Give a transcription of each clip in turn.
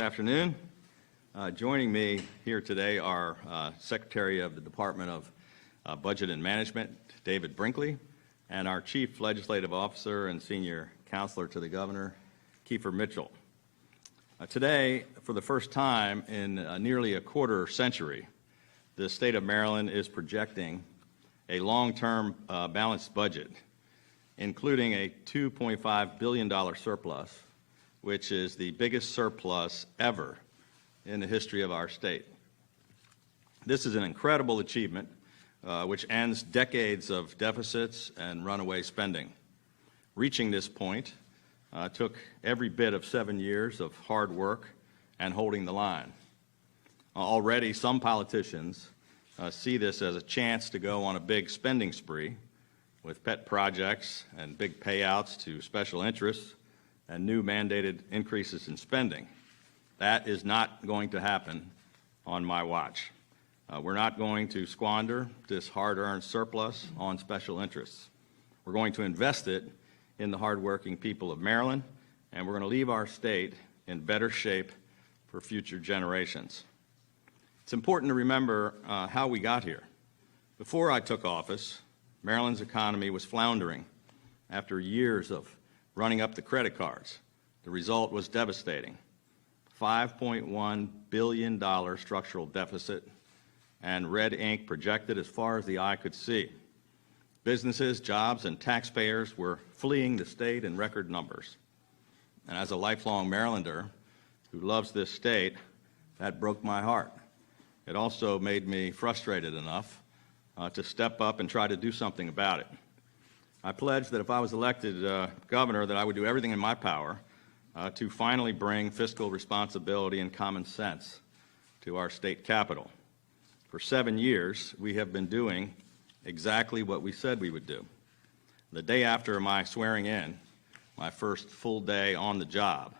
Good afternoon. Joining me here today are Secretary of the Department of Budget and Management, David Brinkley, and our Chief Legislative Officer and Senior Counselor to the Governor, Kiefer Mitchell. Today, for the first time in nearly a quarter century, the state of Maryland is projecting a long-term balanced budget, including a $2.5 billion surplus, which is the biggest surplus ever in the history of our state. This is an incredible achievement which ends decades of deficits and runaway spending. Reaching this point took every bit of 7 years of hard work and holding the line. Already, some politicians see this as a chance to go on a big spending spree with pet projects and big payouts to special interests and new mandated increases in spending. That is not going to happen on my watch. We're not going to squander this hard-earned surplus on special interests. We're going to invest it in the hardworking people of Maryland, and we're going to leave our state in better shape for future generations. It's important to remember how we got here. Before I took office, Maryland's economy was floundering after years of running up the credit cards. The result was devastating. $5.1 billion structural deficit and red ink projected as far as the eye could see. Businesses, jobs, and taxpayers were fleeing the state in record numbers. And as a lifelong Marylander who loves this state, that broke my heart. It also made me frustrated enough to step up and try to do something about it. I pledged that if I was elected governor, that I would do everything in my power to finally bring fiscal responsibility and common sense to our state capital. For 7 years, we have been doing exactly what we said we would do. The day after my swearing in, my first full day on the job,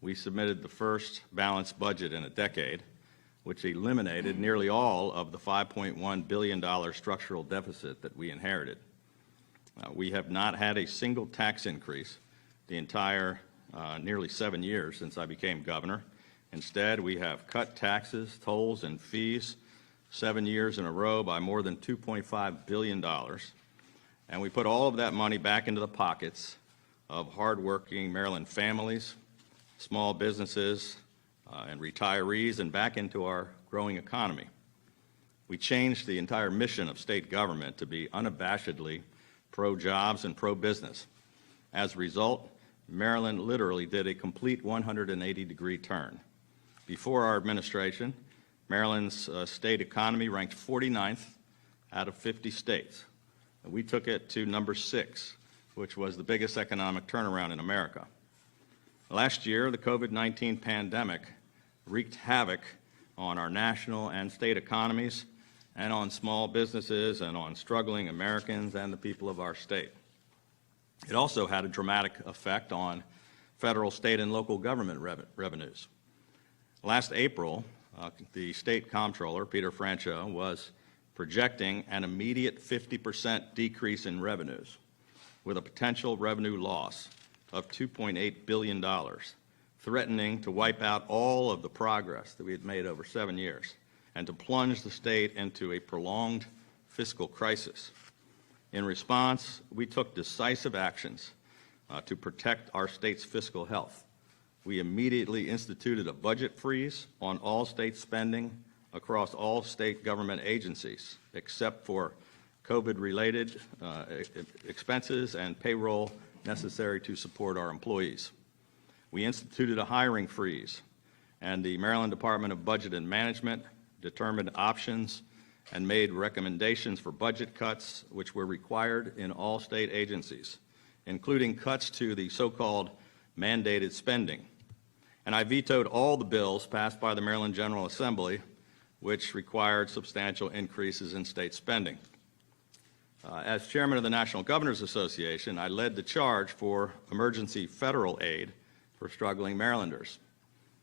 we submitted the first balanced budget in a decade, which eliminated nearly all of the $5.1 billion structural deficit that we inherited. We have not had a single tax increase the entire nearly 7 years since I became governor. Instead, we have cut taxes, tolls, and fees 7 years in a row by more than $2.5 billion. And we put all of that money back into the pockets of hardworking Maryland families, small businesses, and retirees, and back into our growing economy. We changed the entire mission of state government to be unabashedly pro-jobs and pro-business. As a result, Maryland literally did a complete 180-degree turn. Before our administration, Maryland's state economy ranked 49th out of 50 states. We took it to number 6, which was the biggest economic turnaround in America. Last year, the COVID-19 pandemic wreaked havoc on our national and state economies and on small businesses and on struggling Americans and the people of our state. It also had a dramatic effect on federal, state, and local government revenues. Last April, the state comptroller, Peter Francho, was projecting an immediate 50% decrease in revenues with a potential revenue loss of $2.8 billion, threatening to wipe out all of the progress that we had made over 7 years and to plunge the state into a prolonged fiscal crisis. In response, we took decisive actions to protect our state's fiscal health. We immediately instituted a budget freeze on all state spending across all state government agencies, except for COVID-related expenses and payroll necessary to support our employees. We instituted a hiring freeze, and the Maryland Department of Budget and Management determined options and made recommendations for budget cuts which were required in all state agencies, including cuts to the so-called mandated spending. And I vetoed all the bills passed by the Maryland General Assembly which required substantial increases in state spending. As chairman of the National Governors Association, I led the charge for emergency federal aid for struggling Marylanders.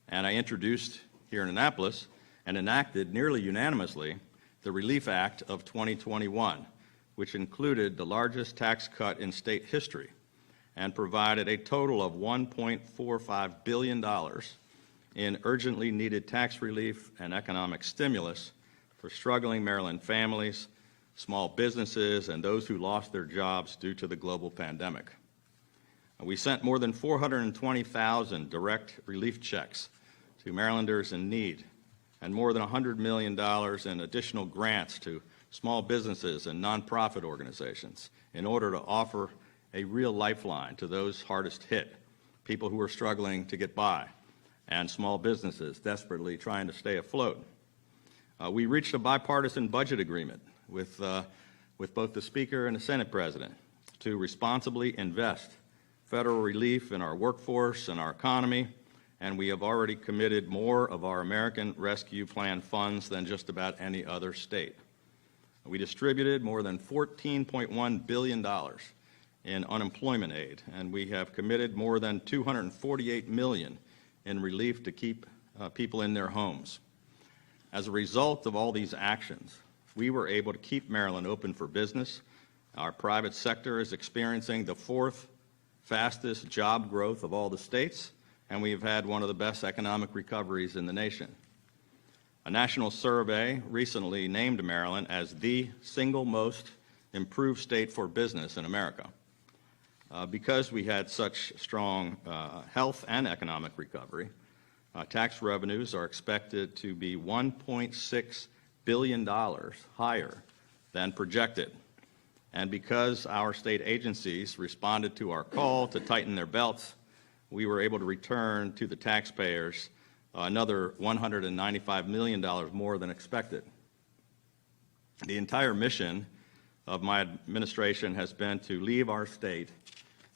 And I introduced here in Annapolis and enacted nearly unanimously the Relief Act of 2021, which included the largest tax cut in state history and provided a total of $1.45 billion in urgently needed tax relief and economic stimulus for struggling Maryland families, small businesses, and those who lost their jobs due to the global pandemic. We sent more than 420,000 direct relief checks to Marylanders in need, and more than $100 million in additional grants to small businesses and nonprofit organizations in order to offer a real lifeline to those hardest hit, people who are struggling to get by, and small businesses desperately trying to stay afloat. We reached a bipartisan budget agreement with both the Speaker and the Senate President to responsibly invest federal relief in our workforce and our economy, and we have already committed more of our American Rescue Plan funds than just about any other state. We distributed more than $14.1 billion in unemployment aid, and we have committed more than $248 million in relief to keep people in their homes. As a result of all these actions, we were able to keep Maryland open for business. Our private sector is experiencing the fourth fastest job growth of all the states, and we've had one of the best economic recoveries in the nation. A national survey recently named Maryland as the single most improved state for business in America. Because we had such strong health and economic recovery, tax revenues are expected to be $1.6 billion higher than projected. And because our state agencies responded to our call to tighten their belts, we were able to return to the taxpayers another $195 million more than expected. The entire mission of my administration has been to leave our state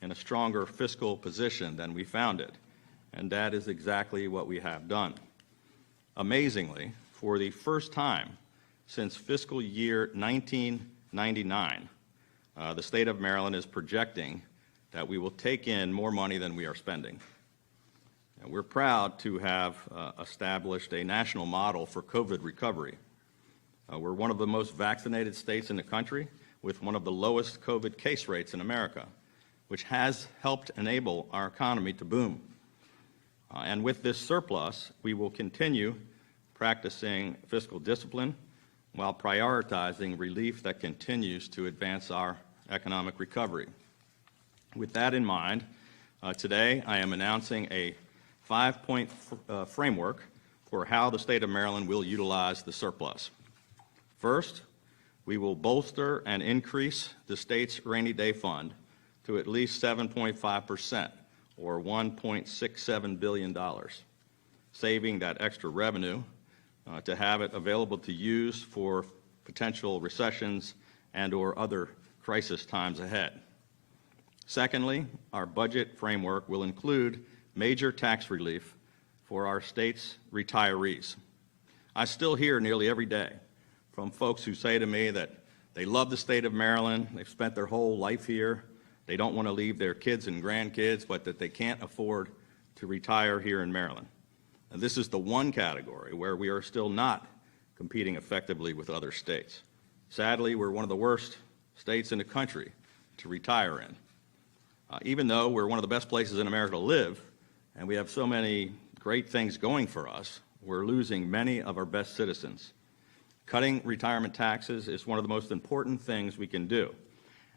in a stronger fiscal position than we found it, and that is exactly what we have done. Amazingly, for the first time since fiscal year 1999, the state of Maryland is projecting that we will take in more money than we are spending. And we're proud to have established a national model for COVID recovery. We're one of the most vaccinated states in the country with one of the lowest COVID case rates in America, which has helped enable our economy to boom. And with this surplus, we will continue practicing fiscal discipline while prioritizing relief that continues to advance our economic recovery. With that in mind, today I am announcing a 5-point framework for how the state of Maryland will utilize the surplus. First, we will bolster and increase the state's rainy day fund to at least 7.5%, or $1.67 billion, saving that extra revenue to have it available to use for potential recessions and or other crisis times ahead. Secondly, our budget framework will include major tax relief for our state's retirees. I still hear nearly every day from folks who say to me that they love the state of Maryland, they've spent their whole life here, they don't want to leave their kids and grandkids, but that they can't afford to retire here in Maryland. And this is the one category where we are still not competing effectively with other states. Sadly, we're one of the worst states in the country to retire in. Even though we're one of the best places in America to live, and we have so many great things going for us, we're losing many of our best citizens. Cutting retirement taxes is one of the most important things we can do,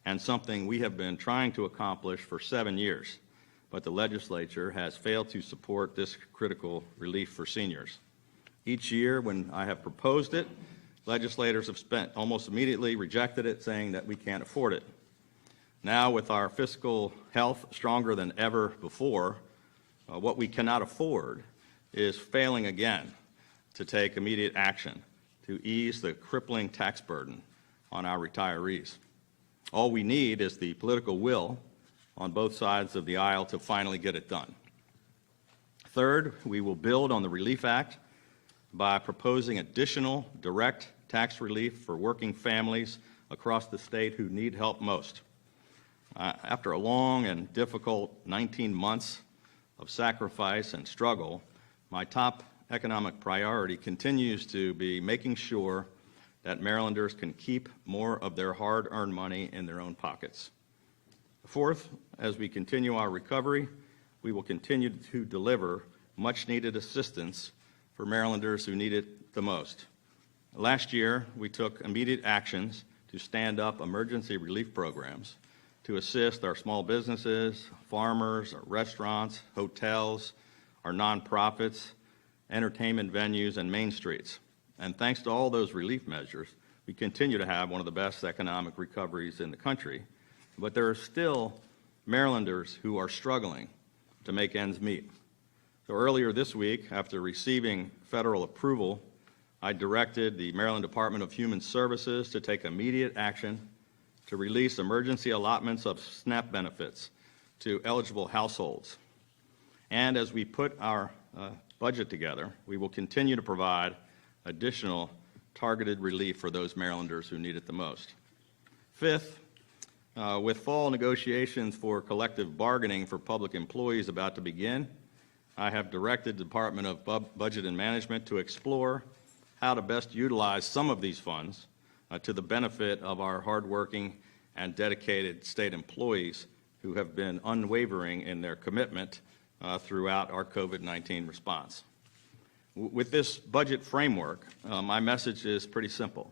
and something we have been trying to accomplish for 7 years, but the legislature has failed to support this critical relief for seniors. Each year when I have proposed it, legislators have almost immediately rejected it, saying that we can't afford it. Now, with our fiscal health stronger than ever before, what we cannot afford is failing again to take immediate action to ease the crippling tax burden on our retirees. All we need is the political will on both sides of the aisle to finally get it done. Third, we will build on the Relief Act by proposing additional direct tax relief for working families across the state who need help most. After a long and difficult 19 months of sacrifice and struggle, my top economic priority continues to be making sure that Marylanders can keep more of their hard-earned money in their own pockets. Fourth, as we continue our recovery, we will continue to deliver much-needed assistance for Marylanders who need it the most. Last year, we took immediate actions to stand up emergency relief programs to assist our small businesses, farmers, our restaurants, hotels, our nonprofits, entertainment venues, and main streets. And thanks to all those relief measures, we continue to have one of the best economic recoveries in the country. But there are still Marylanders who are struggling to make ends meet. So earlier this week, after receiving federal approval, I directed the Maryland Department of Human Services to take immediate action to release emergency allotments of SNAP benefits to eligible households. And as we put our budget together, we will continue to provide additional targeted relief for those Marylanders who need it the most. Fifth, with fall negotiations for collective bargaining for public employees about to begin, I have directed the Department of Budget and Management to explore how to best utilize some of these funds to the benefit of our hardworking and dedicated state employees who have been unwavering in their commitment throughout our COVID-19 response. With this budget framework, my message is pretty simple.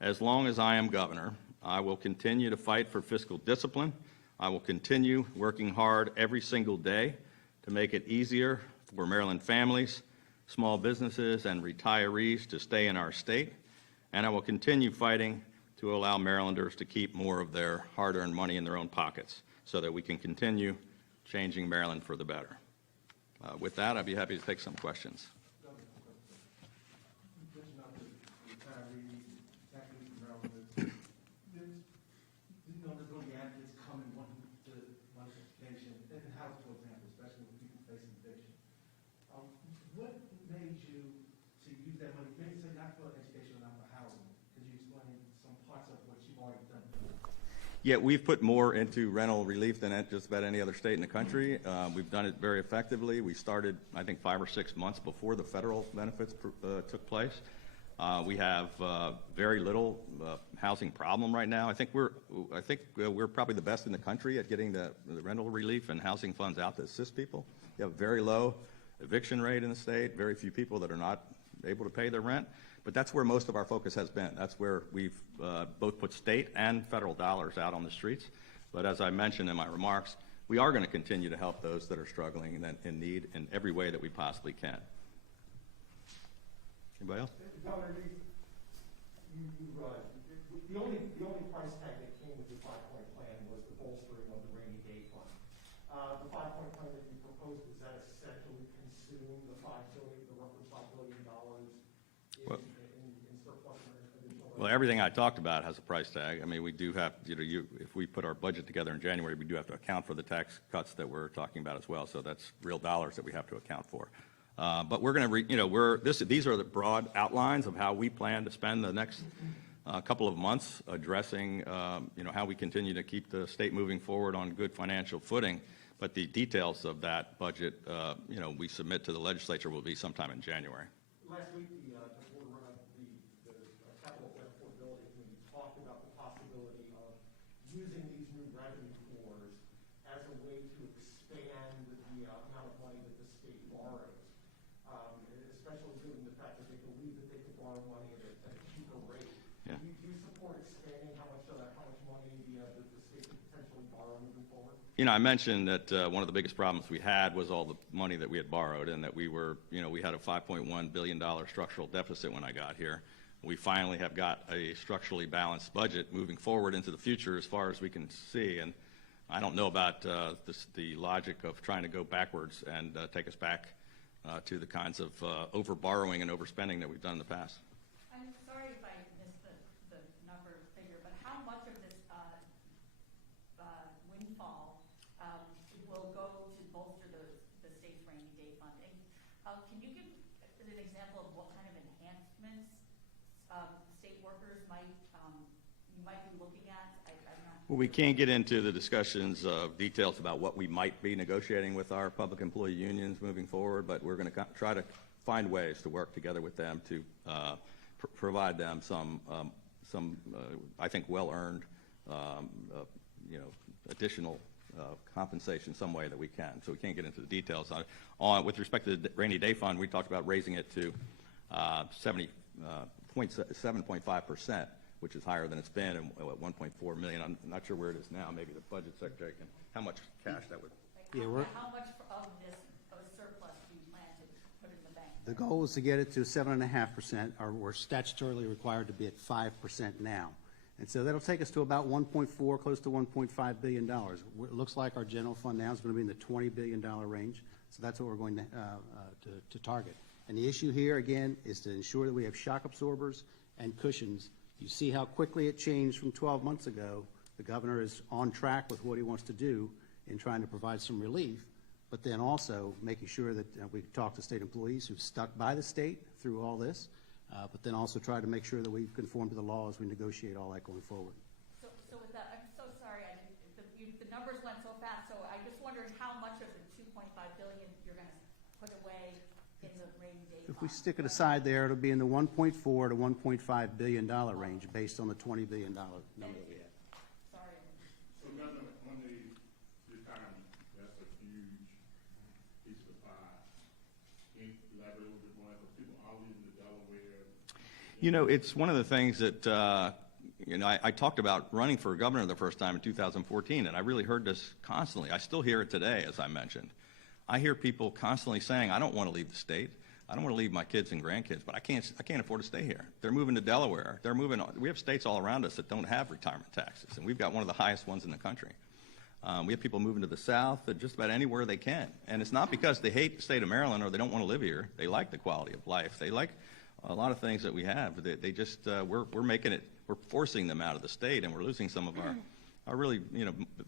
As long as I am governor, I will continue to fight for fiscal discipline. I will continue working hard every single day to make it easier for Maryland families, small businesses, and retirees to stay in our state. And I will continue fighting to allow Marylanders to keep more of their hard-earned money in their own pockets so that we can continue changing Maryland for the better. With that, I'd be happy to take some questions. What made you to use that money, maybe say not for education or not for housing? Could you explain some parts of what you've already done? Yeah, we've put more into rental relief than at just about any other state in the country. We've done it very effectively. We started, I think, 5 or 6 months before the federal benefits took place. We have very little housing problem right now. I think we're probably the best in the country at getting the rental relief and housing funds out to assist people. We have very low eviction rate in the state, very few people that are not able to pay their rent, but that's where most of our focus has been. That's where we've both put state and federal dollars out on the streets. But as I mentioned in my remarks, we are going to continue to help those that are struggling and in need in every way that we possibly can. Anybody else? Governor, the only price tag that came with the 5-point plan was the bolstering of the rainy day fund. The 5-point plan that you proposed, does that essentially consume the roughly $5 billion in surplus and additional? Well, everything I talked about has a price tag. I mean, we do have, if we put our budget together in January, we do have to account for the tax cuts that we're talking about as well. So that's real dollars that we have to account for. But we're going to, these are the broad outlines of how we plan to spend the next couple of months addressing, how we continue to keep the state moving forward on good financial footing. But the details of that budget, we submit to the legislature will be sometime in January. Last week, the capital affordability committee talked about the possibility of using these new revenue floors as a way to expand the amount of money that the state borrows, especially given the fact that they believe that they could borrow money at a cheaper rate. Yeah. Do you support expanding how much money the state could potentially borrow moving forward? I mentioned that one of the biggest problems we had was all the money that we had borrowed, and that we had a $5.1 billion structural deficit when I got here. We finally have got a structurally balanced budget moving forward into the future as far as we can see. And I don't know about the logic of trying to go backwards and take us back to the kinds of over-borrowing and overspending that we've done in the past. I'm sorry if I missed the number figure, but how much of this windfall will go to bolster the state's rainy day funding? Can you give an example of what kind of enhancements state workers you might be looking at? Well, we can't get into the discussions of details about what we might be negotiating with our public employee unions moving forward, but we're going to try to find ways to work together with them to provide them some I think, well-earned, additional compensation some way that we can. So we can't get into the details. With respect to the rainy day fund, we talked about raising it to 7.5%, which is higher than it's been, and at 1.4 million. I'm not sure where it is now. Maybe the budget secretary can, how much cash that would. Like, Yeah, how much of this surplus do you plan to put in the bank? The goal is to get it to 7.5%, or we're statutorily required to be at 5% now. And so that'll take us to about 1.4, close to $1.5 billion. It looks like our general fund now is going to be in the $20 billion range, so that's what we're going to target. And the issue here, again, is to ensure that we have shock absorbers and cushions. You see how quickly it changed from 12 months ago. The governor is on track with what he wants to do in trying to provide some relief, but then also making sure that we talk to state employees who've stuck by the state through all this, but then also try to make sure that we conform to the law as we negotiate all that going forward. So with that, I'm so sorry, the numbers went so fast, so I just wondering how much of the $2.5 billion you're going to put away in the rainy day fund? If we stick it aside there, it'll be in the $1.4 to $1.5 billion range based on the $20 billion number that we have. Sorry. So Governor, on the retirement, that's a huge piece of the pie. Can you elaborate a little bit more for people all leaving the Delaware? You know, it's one of the things that, I talked about running for governor the first time in 2014, and I really heard this constantly. I still hear it today, as I mentioned. I hear people constantly saying, I don't want to leave the state. I don't want to leave my kids and grandkids, but I can't afford to stay here. They're moving to Delaware. They're moving on. We have states all around us that don't have retirement taxes, and we've got one of the highest ones in the country. We have people moving to the South, just about anywhere they can. And it's not because they hate the state of Maryland or they don't want to live here. They like the quality of life. They like a lot of things that we have. They just, we're forcing them out of the state, and we're losing some of our really,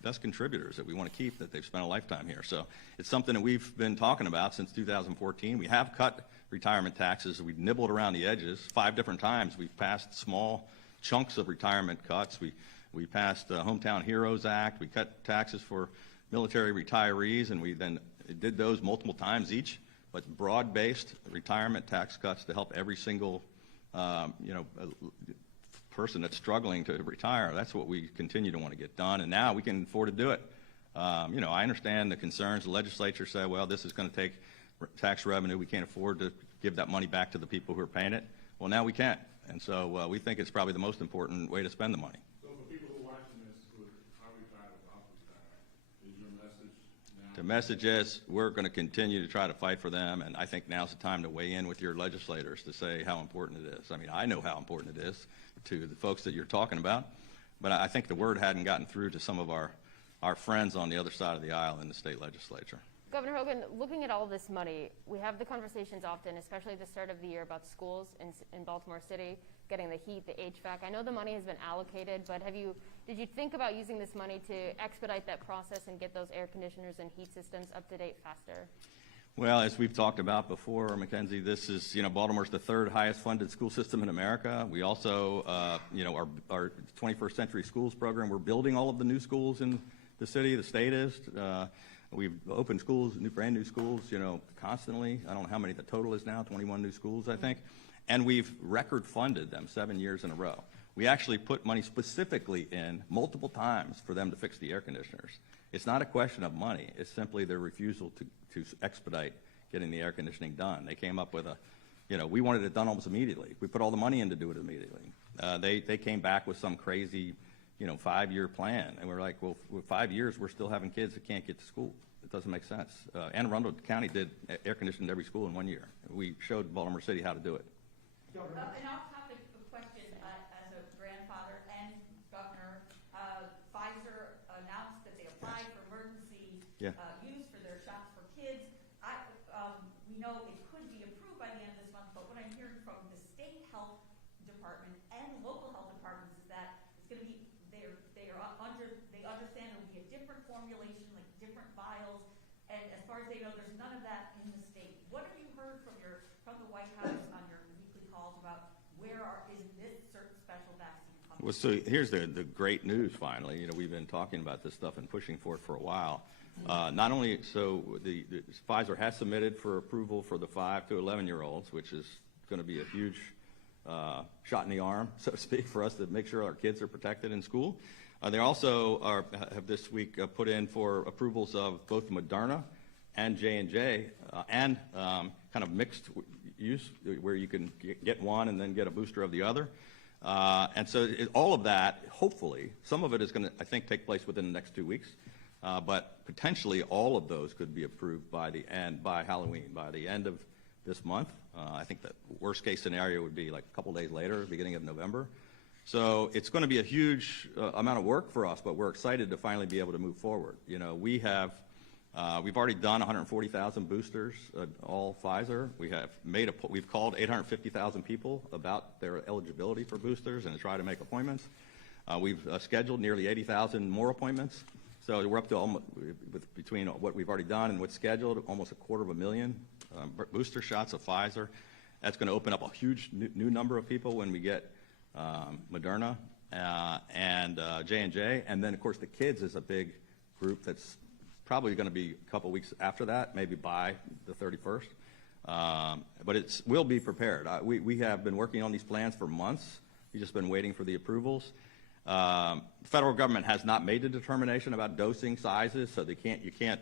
best contributors that we want to keep, that they've spent a lifetime here. So it's something that we've been talking about since 2014. We have cut retirement taxes. We've nibbled around the edges 5 different times. We've passed small chunks of retirement cuts. We passed the Hometown Heroes Act. We cut taxes for military retirees, and we then did those multiple times each, but broad-based retirement tax cuts to help every single, person that's struggling to retire. That's what we continue to want to get done, and now we can afford to do it. I understand the concerns. The legislature said, well, this is going to take tax revenue. We can't afford to give that money back to the people who are paying it. Well, now we can, and so we think it's probably the most important way to spend the money. So for people who are watching this who are retired or about to retire, is your message now? The message is we're going to continue to try to fight for them, and I think now's the time to weigh in with your legislators to say how important it is. I mean, I know how important it is to the folks that you're talking about, but I think the word hadn't gotten through to some of our friends on the other side of the aisle in the state legislature. Governor Hogan, looking at all this money, we have the conversations often, especially at the start of the year, about schools in Baltimore City, getting the heat, the HVAC. I know the money has been allocated, but did you think about using this money to expedite that process and get those air conditioners and heat systems up to date faster? Well, as we've talked about before, Mackenzie, this is, Baltimore's the 3rd highest funded school system in America. We also, our 21st Century Schools program, we're building all of the new schools in the city. The state is. We've opened schools, brand new schools, constantly. I don't know how many the total is now, 21 new schools, I think. And we've record funded them 7 years in a row. We actually put money specifically in multiple times for them to fix the air conditioners. It's not a question of money. It's simply their refusal to expedite getting the air conditioning done. They came up with we wanted it done almost immediately. We put all the money in to do it immediately. They came back with some crazy, 5-year plan. And we're like, well, for 5 years, we're still having kids that can't get to school. It doesn't make sense. Anne Arundel County did air conditioned every school in 1 year. We showed Baltimore City how to do it. An off-topic question, as a grandfather and governor, Pfizer announced that they applied for emergency use for their shots for kids. We know it could be approved by the end of this month, but what I'm hearing from the state health department and local health departments is that it's going to be they understand it will be a different formulation, like different vials, and as far as they know, there's none of that in the state. What have you heard from the White House on your weekly calls about is this certain special vaccine coming? Well, so here's the great news finally. We've been talking about this stuff and pushing for it for a while. Not only, so the Pfizer has submitted for approval for the 5 to 11-year-olds, which is going to be a huge shot in the arm, so to speak, for us to make sure our kids are protected in school. They also have this week put in for approvals of both Moderna and J&J, and kind of mixed use, where you can get one and then get a booster of the other. And so all of that, hopefully, some of it is going to, I think, take place within the next 2 weeks. But potentially all of those could be approved by Halloween, by the end of this month. I think the worst case scenario would be like a couple days later, beginning of November. So it's going to be a huge amount of work for us, but we're excited to finally be able to move forward. You know, we've already done 140,000 boosters, all Pfizer. We've called 850,000 people about their eligibility for boosters and to try to make appointments. We've scheduled nearly 80,000 more appointments. So we're up to almost, between what we've already done and what's scheduled, almost 250,000 booster shots of Pfizer. That's going to open up a huge new number of people when we get Moderna and J&J. And then, of course, the kids is a big group that's probably going to be a couple weeks after that, maybe by the 31st. But we'll be prepared. We have been working on these plans for months. We've just been waiting for the approvals. The federal government has not made the determination about dosing sizes, so you can't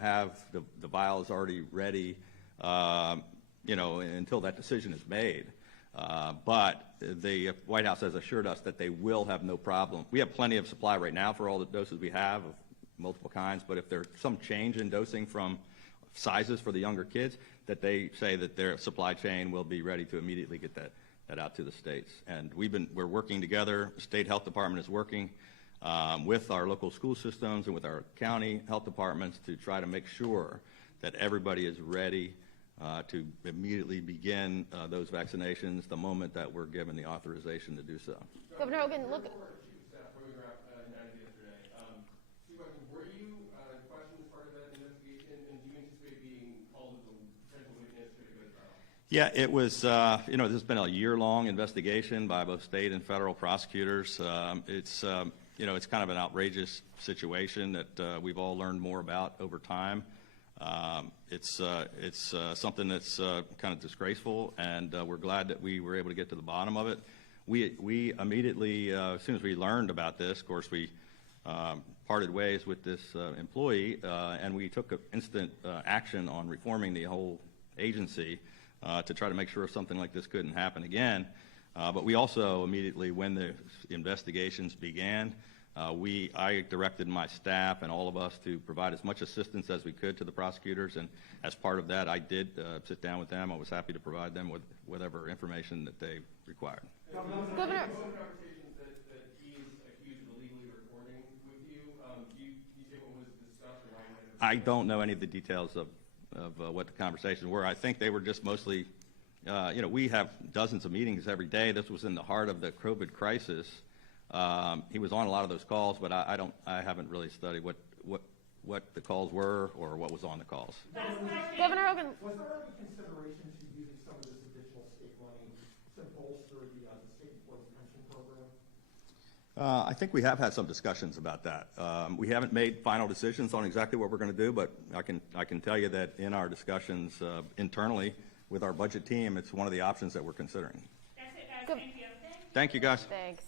have the vials already ready until that decision is made. But the White House has assured us that they will have no problem. We have plenty of supply right now for all the doses we have of multiple kinds, but if there's some change in dosing from sizes for the younger kids, that they say that their supply chain will be ready to immediately get that out to the states. And we're working together. The state health department is working with our local school systems and with our county health departments to try to make sure that everybody is ready to immediately begin those vaccinations the moment that we're given the authorization to do so. Governor Hogan, look. Were you questioned as part of that investigation, and do you anticipate being called as a potential witness to the trial? Yeah, it was, this has been a year-long investigation by both state and federal prosecutors. It's kind of an outrageous situation that we've all learned more about over time. It's something that's kind of disgraceful, and we're glad that we were able to get to the bottom of it. We immediately, as soon as we learned about this, of course, we parted ways with this employee, and we took instant action on reforming the whole agency to try to make sure something like this couldn't happen again. But we also immediately, when the investigations began, I directed my staff and all of us to provide as much assistance as we could to the prosecutors, and as part of that, I did sit down with them. I was happy to provide them with whatever information that they required. Governor. Conversations that he is accused of illegally recording with you, do you say what was discussed or why? I don't know any of the details of what the conversations were. I think they were just mostly, we have dozens of meetings every day. This was in the heart of the COVID crisis. He was on a lot of those calls, but I haven't really studied what the calls were or what was on the calls. Governor Hogan. Was there any consideration to using some of this additional state money to bolster the state employees pension program? I think we have had some discussions about that. We haven't made final decisions on exactly what we're going to do, but I can tell you that in our discussions internally with our budget team, it's one of the options that we're considering. That's it, guys. Thank you. Thank you, guys. Thanks.